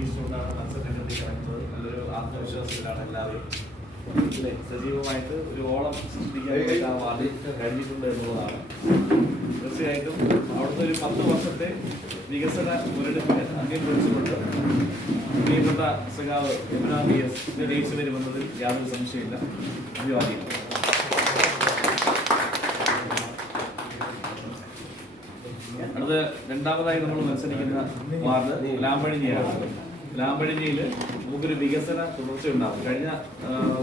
പ്രതീക്ഷിച്ചുകൊണ്ടാണ് മത്സരരംഗത്തേക്ക് കിടക്കുന്നത് നല്ലൊരു ആത്മവിശ്വാസത്തിലാണ് എല്ലാവരും. സജീവമായിട്ട് ഒരു ഓളം സൃഷ്ടിക്കാൻ ആ വാർഡിൽ കഴിഞ്ഞിട്ടുണ്ട് എന്നുള്ളതാണ്. തീർച്ചയായിട്ടും അവിടുത്തെ ഒരു പത്ത് വർഷത്തെ വികസന മുരടിപ്പിനെ അംഗീകരിച്ചുകൊണ്ട് പ്രിയപ്പെട്ട സഖാവ് യമുന ബി എസ്. ജയിച്ചു വരുമെന്നതിൽ യാതൊരു സംശയമില്ല അഭിവാദിക്കും അടുത്ത രണ്ടാമതായി നമ്മൾ മത്സരിക്കുന്ന വാർഡ് ലാമ്പഴിഞ്ഞിയാണ് ലാമ്പഴിഞ്ഞിയിൽ നമുക്കൊരു വികസന തുടർച്ചയുണ്ടാകും. കഴിഞ്ഞ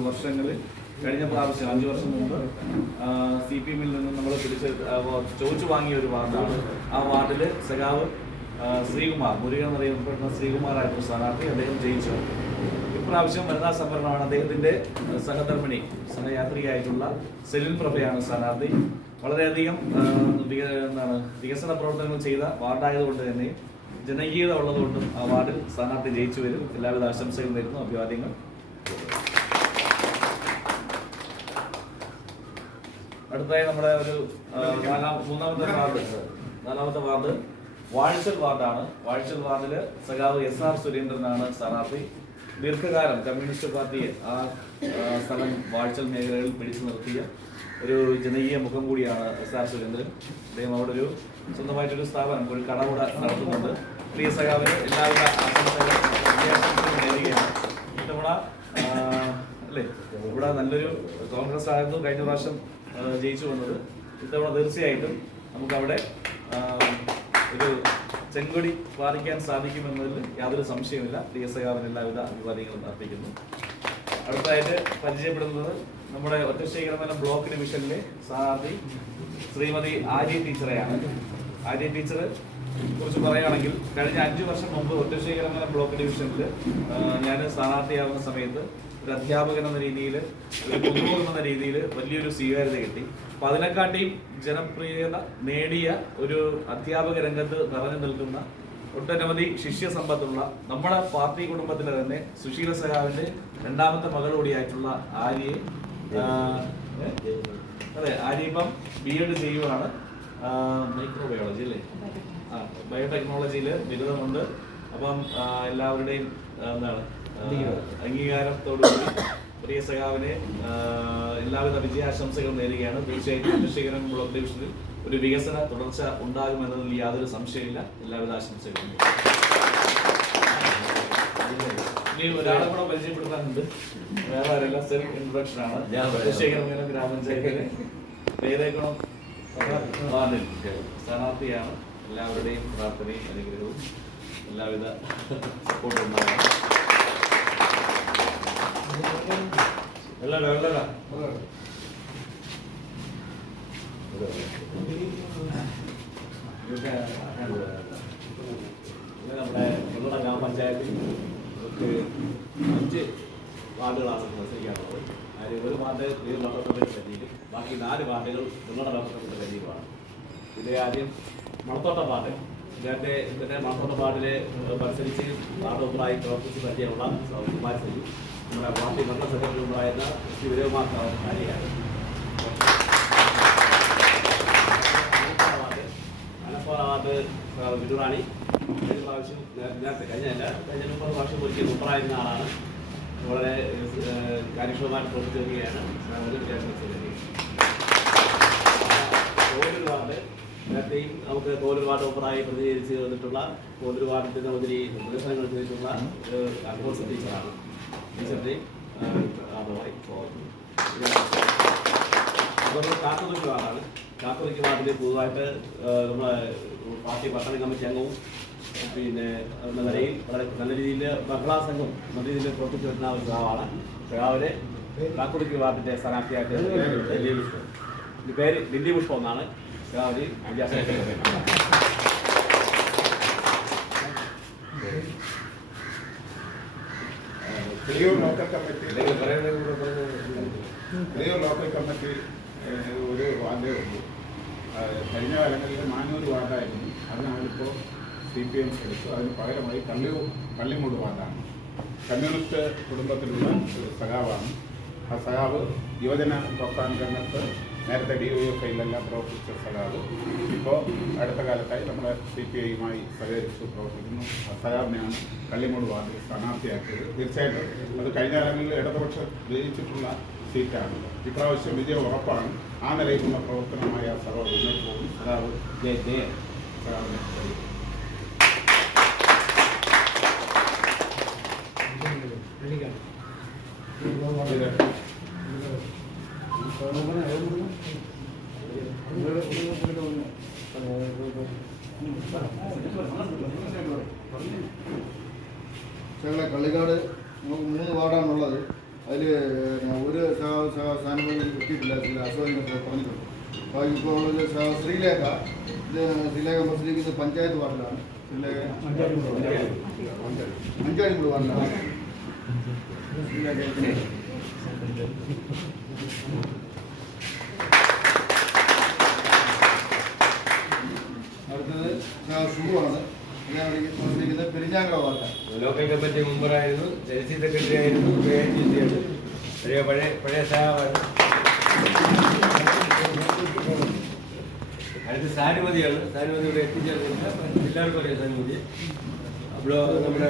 വർഷങ്ങളിൽ കഴിഞ്ഞ പ്രാവശ്യം അഞ്ചു വർഷം മുമ്പ് സി പി എമ്മിൽ നിന്നും നമ്മൾ പിടിച്ച് ചോദിച്ചു വാങ്ങിയ ഒരു വാർഡാണ്. ആ വാർഡിൽ സഖാവ് ശ്രീകുമാർ മുരുകൻ എന്നറിയപ്പെടുന്ന ശ്രീകുമാറായിരുന്നു സ്ഥാനാർത്ഥി. അദ്ദേഹം ജയിച്ചു. ഇപ്രാവശ്യം വനിതാ സംവരണമാണ് അദ്ദേഹത്തിന്റെ സഹധർമ്മിണി സഹയാത്രികയായിട്ടുള്ള സെലിൻ പ്രഭയാണ് സ്ഥാനാർത്ഥി. വളരെയധികം എന്താണ് വികസന പ്രവർത്തനങ്ങൾ ചെയ്ത വാർഡായതുകൊണ്ട് തന്നെ ജനകീയത ഉള്ളതുകൊണ്ടും ആ വാർഡിൽ സ്ഥാനാർത്ഥി ജയിച്ചു വരും. എല്ലാവിധ ആശംസകളും നേരുന്നു. അഭിവാദ്യങ്ങൾ. അടുത്തായി നമ്മുടെ ഒരു മൂന്നാമത്തെ വാർഡ്. നാലാമത്തെ വാർഡ് വാഴ്ചൽ വാർഡാണ്. വാഴ്ചൽ വാർഡിൽ സഖാവ് എസ് ആർ സുരേന്ദ്രനാണ് സ്ഥാനാർത്ഥി. ദീർഘകാലം കമ്മ്യൂണിസ്റ്റ് പാർട്ടിയെ ആ സ്ഥലം വാഴ്ചൽ മേഖലകളിൽ പിടിച്ചു നിർത്തിയ ഒരു ജനകീയ മുഖം കൂടിയാണ് എസ് ആർ സുരേന്ദ്രൻ. അദ്ദേഹം അവിടെ ഒരു സ്വന്തമായിട്ടൊരു സ്ഥാപനം ഒരു കൂടെ നടത്തുന്നുണ്ട്. പ്രിയ സഖാവിന് എല്ലാവരുടെ അല്ലേ ഇവിടെ നല്ലൊരു കോൺഗ്രസ് ആയിരുന്നു കഴിഞ്ഞ പ്രാവശ്യം ജയിച്ചു വന്നത്. ഇത്തവണ തീർച്ചയായിട്ടും നമുക്കവിടെ ഒരു ചെങ്കൊടി പാലിക്കാൻ സാധിക്കുമെന്നതിൽ യാതൊരു സംശയമില്ല പ്രിയ സഖാവിന് എല്ലാവിധ അഭിവാദ്യങ്ങളും അർപ്പിക്കുന്നു. അടുത്തായിട്ട് പരിചയപ്പെടുന്നത് നമ്മുടെ ഒറ്റശേഖരമലം ബ്ലോക്ക് ഡിവിഷനിലെ സ്ഥാനാർത്ഥി ശ്രീമതി ആര്യ ടീച്ചറെയാണ്. ആര്യ ടീച്ചർ കുറിച്ച് പറയുകയാണെങ്കിൽ കഴിഞ്ഞ അഞ്ചു വർഷം മുമ്പ് ഒറ്റശേഖരങ്ങൾ ബ്ലോക്ക് ഡിവിഷനിൽ ഞാൻ സ്ഥാനാർത്ഥിയാവുന്ന സമയത്ത് ഒരു അധ്യാപകൻ എന്ന രീതിയിൽ ഒരു എന്ന രീതിയിൽ വലിയൊരു സ്വീകാര്യത കിട്ടി. അപ്പൊ അതിനെക്കാട്ടിയും ജനപ്രിയത നേടിയ ഒരു അധ്യാപക രംഗത്ത് നിറഞ്ഞു നിൽക്കുന്ന ഒട്ടനവധി ശിഷ്യ സമ്പത്തുള്ള നമ്മുടെ പാർട്ടി കുടുംബത്തിലെ തന്നെ സുശീല സഹാവിന്റെ രണ്ടാമത്തെ മകൾ കൂടിയായിട്ടുള്ള ആര്യയെ അതെ ആര്യ ഇപ്പം ബി എഡ് ചെയ്യുവാണ്. മൈക്രോബയോളജി അല്ലേ ആ ബയോടെക്നോളജിയിൽ ബിരുദമുണ്ട്. അപ്പം എല്ലാവരുടെയും എന്താണ് അംഗീകാരത്തോടുകൂടി പ്രിയ സഖാവിനെ എല്ലാവിധ വിജയാശംസകൾ നേരുകയാണ്. തീർച്ചയായിട്ടും ചന്ദ്രശേഖരൻ ബ്ലോക്ക് ഡിവിഷനിൽ ഒരു വികസന തുടർച്ച ഉണ്ടാകുമെന്നതിൽ യാതൊരു സംശയമില്ല എല്ലാവിധ ആശംസകളും ഇനി ഒരാളെ കൂടെ പരിചയപ്പെടുത്താനുണ്ട്. വേറെ ആരെല്ലാം സെൽഫ് ഇൻട്രൊഡക്ഷൻ ആണ്. ചന്ദ്രശേഖരൻ ഗ്രാമപഞ്ചായത്തിലെ പേരേക്കുളം സ്ഥാനാർത്ഥിയാണ് എല്ലാവരുടെയും പ്രാർത്ഥനയും അനുഗ്രഹവും. എല്ലാവിധ സപ്പോർട്ടും നമ്മുടെ വെള്ളട ഗ്രാമപഞ്ചായത്തിൽ അഞ്ച് വാർഡുകളാണ് മത്സരിക്കാറുള്ളത് അതിൽ ഒരു വാർഡ് ഏത് നടത്തപ്പെട്ട കഞ്ഞിയിലും ബാക്കി നാല് വാർഡുകൾ നിങ്ങളുടെ നടത്തപ്പെട്ട കഞ്ഞിയിലുമാണ് ഇത് ആദ്യം മണത്തോട്ട വാർഡ് നേരത്തെ ഇതിന്റെ മണത്തോട്ട വാർഡിലെ മത്സരിച്ച് വാർഡ് മെമ്പറായി പ്രവർത്തിച്ച് പറ്റിയുള്ള കുമാർ സജു നമ്മുടെ പാർട്ടി ഭരണ സെക്രട്ടറി മെമ്പറായിരുന്ന ശ്രീ വിജയകുമാർ സാറിന്റെ ഭാര്യയാണ് അനപ്പാട് കഴിഞ്ഞ പ്രാവശ്യം കഴിഞ്ഞ മുപ്പത് വർഷം ഒരിക്കൽ മുപ്പറായിരുന്ന ആളാണ്. വളരെ കാര്യക്ഷമമായ വരികയാണ് ഒരു വാർഡ് നേരത്തെയും നമുക്ക് കോലൂർ വാർഡ് ഓഫറായി പ്രതിനിധീകരിച്ച് വന്നിട്ടുള്ള കോലൂർ വാർഡിന്റെ ഒത്തിരി നിർദ്ദേശങ്ങൾ ചെയ്തിട്ടുള്ള ഒരു അക്കോസ് ടീച്ചറാണ് ടീച്ചറുടെയും കാത്തുറിക്ക് വാർഡാണ് കാത്തുനിൽക്ക് വാർഡിൽ പൊതുവായിട്ട് ഏഹ്, നമ്മുടെ പാർട്ടി പട്ടണ കമ്മിറ്റി അംഗവും പിന്നെ എന്ന നിലയിൽ വളരെ നല്ല രീതിയിൽ മഹിളാ സംഘം നല്ല രീതിയിൽ പ്രവർത്തിച്ചു വരുന്ന ഒരു സഹാവാണ് രാവിലെ കാക്കുടുക്കി വാർഡിന്റെ സ്ഥാനാർത്ഥിയായിട്ട് പേര് ലില്ലി പുഷ്പം എന്നാണ് രാവിലെ ക്ലിയോ ലോക്കൽ കമ്മിറ്റി ഒരു വാദ്യമുണ്ട് കഴിഞ്ഞ കാലങ്ങളിൽ മാനൂർ വാർഡായിരുന്നു. അതിനാണിപ്പോൾ സി പി എം എടുത്തു. അതിന് പകരമായി കള്ളിയൂർ കള്ളിമൂട് വാർഡാണ്. കമ്മ്യൂണിസ്റ്റ് കുടുംബത്തിലുള്ള ഒരു സഖാവാണ്. ആ സഖാവ് യുവജന പ്രോത്സാഹന രംഗത്ത് നേരത്തെ ഡി ഒ എഫ് ഐയിലെല്ലാം പ്രവർത്തിച്ച സഖാവ്. ഇപ്പോൾ അടുത്ത കാലത്തായി നമ്മുടെ സി പി ഐയുമായി സഹകരിച്ച് പ്രവർത്തിക്കുന്നു. ആ സഖാവിനെയാണ് കള്ളിമൂട് വാർഡിൽ സ്ഥാനാർത്ഥിയാക്കിയത്. തീർച്ചയായിട്ടും അത് കഴിഞ്ഞ കാലങ്ങളിൽ ഇടതുപക്ഷം ജയിച്ചിട്ടുള്ള സീറ്റാണ് ഇപ്രാവശ്യം വിജയം ഉറപ്പാണ്. ആ നിലയിലുള്ള പ്രവർത്തനമായ സഖാവ് മുന്നോട്ട് പോകും സഖാവ് ജയ ജയ സഖാവിനെ. ഞങ്ങളെ കള്ളിക്കാട് നമുക്ക് മൂന്ന് വാർഡാണുള്ളത്. അതിൽ ഒരു സ- സ- സ്ഥാനം പോലും കിട്ടിയിട്ടില്ല ചില അസുഖങ്ങൾ പറഞ്ഞിട്ടുണ്ട്. അപ്പോൾ ഇപ്പോൾ ഉള്ളത് സ- ശ്രീലേഖ. ഇത് ശ്രീലേഖ മത്സരിക്കുന്നത് പഞ്ചായത്ത് വാർഡിലാണ്. ശ്രീലേഖ. അഞ്ചാടിമൂട് വാർഡിലാണ്. ശ്രീലേഖ. അടുത്തത് ഷുവാണ് മത്സരിക്കുന്നത് പെരിഞ്ഞാങ്കട വാർഡാണ് ലോക്കൽ കമ്മിറ്റി മെമ്പറായിരുന്നു ജനസി സെക്രട്ടറി ആയിരുന്നു കെ എൻ ജി സി ആണ്. പഴയ പഴയ പഴയ സഹാവാണ് എത്തിച്ചേർന്നില്ല. എല്ലാവർക്കും അറിയാം സാനുമതി. അപ്പോൾ നമ്മുടെ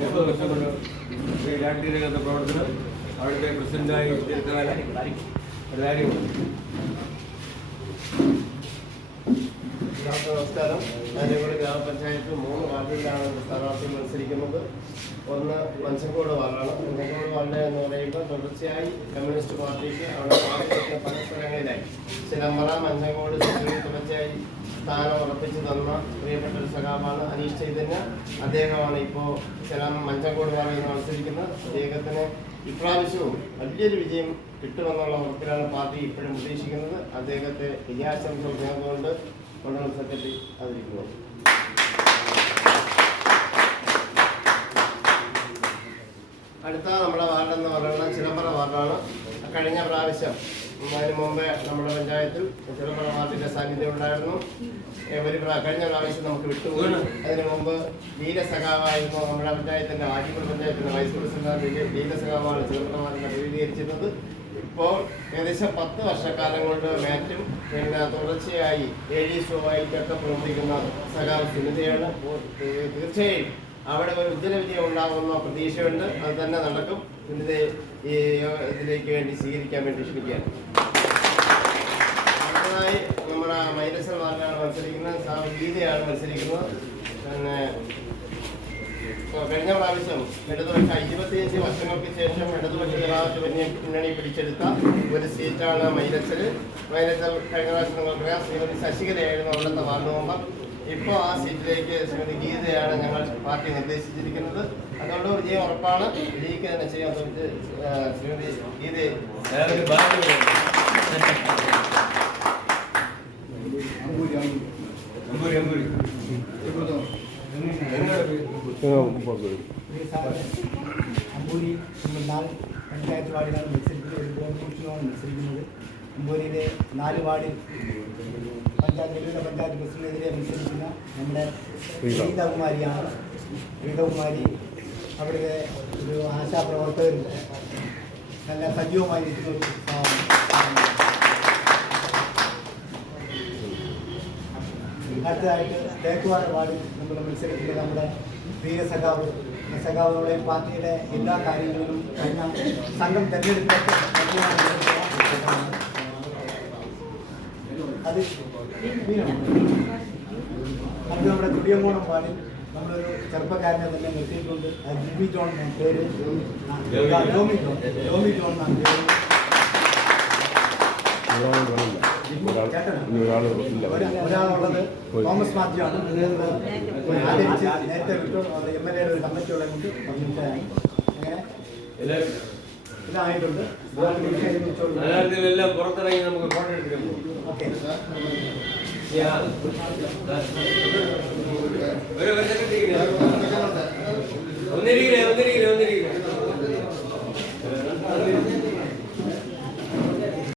മുപ്പത് വർഷം കൊണ്ട് രാഷ്ട്രീയ രംഗത്തെ പ്രവർത്തനം അവിടുത്തെ പ്രസിഡന്റായി ദീർഘകാലം ഒരു കാര്യമുണ്ട്. നമസ്കാരം. ഞാനിവിടെ ഗ്രാമപഞ്ചായത്ത് മൂന്ന് വാർഡിലാണ് സ്ഥാനാർത്ഥി മത്സരിക്കുന്നത്. ഒന്ന് മൻസങ്കോട് വാർഡാണ്. മൻസങ്കോട് വാർഡ് എന്ന് പറയുമ്പോൾ തുടർച്ചയായി കമ്മ്യൂണിസ്റ്റ് പാർട്ടിക്ക് അവിടെ പാർട്ടി പല സ്ഥലങ്ങളിലായി. ചിലമ്പറ മഞ്ചങ്കോട് തുടർച്ചയായി സ്ഥാനം ഉറപ്പിച്ചു തന്ന പ്രിയപ്പെട്ട ഒരു സഖാവാണ് അനീഷ് ചൈതന്യ. അദ്ദേഹമാണ് ഇപ്പോൾ ചില മഞ്ചങ്കോട് വാർഡിൽ മത്സരിക്കുന്നത്. അദ്ദേഹത്തിന് ഇപ്രാവശ്യവും വലിയൊരു വിജയം കിട്ടുമെന്നുള്ള ഉറപ്പിലാണ് പാർട്ടി ഇപ്പോഴും പ്രതീക്ഷിക്കുന്നത്. അദ്ദേഹത്തെ വിജയാശംസകൾ നേർന്നുകൊണ്ട് അവതരിക്കുന്നു അടുത്ത നമ്മുടെ വാർഡെന്ന് പറയുന്നത് ചിദംബര വാർഡാണ്. കഴിഞ്ഞ പ്രാവശ്യം അതിന് മുമ്പേ നമ്മുടെ പഞ്ചായത്തിൽ ചിദംബര വാർഡിന്റെ സാന്നിധ്യം ഉണ്ടായിരുന്നു. ഒരു കഴിഞ്ഞ പ്രാവശ്യം നമുക്ക് വിട്ടുപോയി. അതിന് മുമ്പ് വീരസഖാവായിരുന്നു നമ്മുടെ പഞ്ചായത്തിന്റെ ആദ്യപുര പഞ്ചായത്തിന്റെ വൈസ് പ്രസിഡന്റ് വീരസഖാവാണ് ചിദംബര വാർഡിനെ പ്രതിനിധീകരിച്ചിരുന്നത്. ഇപ്പോൾ ഏകദേശം പത്ത് വർഷക്കാലം കൊണ്ട് മാറ്റും പിന്നെ തുടർച്ചയായി എ ഡി ഷോവായിട്ടൊക്കെ പ്രവർത്തിക്കുന്ന സഖാവ് സുനിതയാണ് തീർച്ചയായും അവിടെ ഒരു ഉജ്ജ്വല വിജയം ഉണ്ടാകുന്ന പ്രതീക്ഷയുണ്ട്. അത് തന്നെ നടക്കും. സുനിതയെ ഈ ഇതിലേക്ക് വേണ്ടി സ്വീകരിക്കാൻ വേണ്ടി ക്ഷണിക്കുകയാണ് അടുത്തതായി നമ്മുടെ മൈനസ് വാർഡിലാണ് മത്സരിക്കുന്നത്. സാർ ഗീതയാണ് മത്സരിക്കുന്നത്. പിന്നെ കഴിഞ്ഞ പ്രാവശ്യം ഇടതുപക്ഷ ഇരുപത്തിയഞ്ച് വർഷങ്ങൾക്ക് ശേഷം ഇടതുപക്ഷ ജനാധിപത്യ പിന്നണി പിടിച്ചെടുത്ത ഒരു സീറ്റാണ് മൈലച്ചൽ മൈലച്ചൽ കഴിഞ്ഞ പ്രാവശ്യം നിങ്ങൾക്കറിയാം ശ്രീമതി ശശികലയായിരുന്നു അവിടുത്തെ വാർഡ് മെമ്പർ. ഇപ്പോൾ ആ സീറ്റിലേക്ക് ശ്രീമതി ഗീതയാണ് ഞങ്ങൾ പാർട്ടി നിർദ്ദേശിച്ചിരിക്കുന്നത്. അതുകൊണ്ട് വിജയം ഉറപ്പാണ്. വിജയിക്കുക തന്നെ ചെയ്യാൻ ശ്രീമതി ഗീതയെ ഞാനൊരു ഭാഗ്യമുണ്ട് അമ്പൂരി അമ്പൂരി അമ്പൂരി അമ്പൂരി നാല് പഞ്ചായത്ത് അമ്പൂരിയിലെ നാല് വാർഡിൽ പഞ്ചായത്ത് പഞ്ചായത്ത് പ്രസിഡന്റിനെതിരെ മത്സരിക്കുന്ന നമ്മുടെ ഗീതകുമാരിയാണ് ഗീതകുമാരി അവിടുത്തെ ഒരു ആശാപ്രവർത്തകരും നല്ല സജീവമായി നിൽക്കുന്ന ഒരു സ്ഥാപനം. അടുത്തതായിട്ട് തേക്കുവാട് വാർഡിൽ നമ്മൾ മത്സരിക്കുന്നത് നമ്മുടെ പ്രിയ സഖാവ്. നമ്മുടെ പാർട്ടിയുടെ എല്ലാ കാര്യങ്ങളിലും കഴിഞ്ഞ സംഘം തെരഞ്ഞെടുപ്പ് അത്. അത് നമ്മുടെ തുടിയങ്കോണം വാർഡിൽ നമ്മളൊരു ചെറുപ്പക്കാരനെ തന്നെ നിർത്തിയിട്ടുണ്ട്. ജിമ്മി ജോൺ പേര്. ജോമി ജോൺ. ജോമി ജോൺ എന്നാണ് പേര്. ഒരാളും കാണില്ല ഒരാൾ ഇല്ല. ഒരാളുള്ളത് തോമസ് മാത്യു ആണ്. ആദരിച്ച് നേരത്തെ എം എൽ എയുടെ ഒരു കമ്മിറ്റിയോടെ കൊണ്ട് അങ്ങനെ ഇതായിട്ടുണ്ട്. പുറത്തിറങ്ങി നമുക്ക് ഫോട്ടോ എടുക്കാൻ ഓക്കെ. ഒന്നിരിക്കണേ ഒന്നിരിക്കണേ ഒന്നിരിക്കണേ.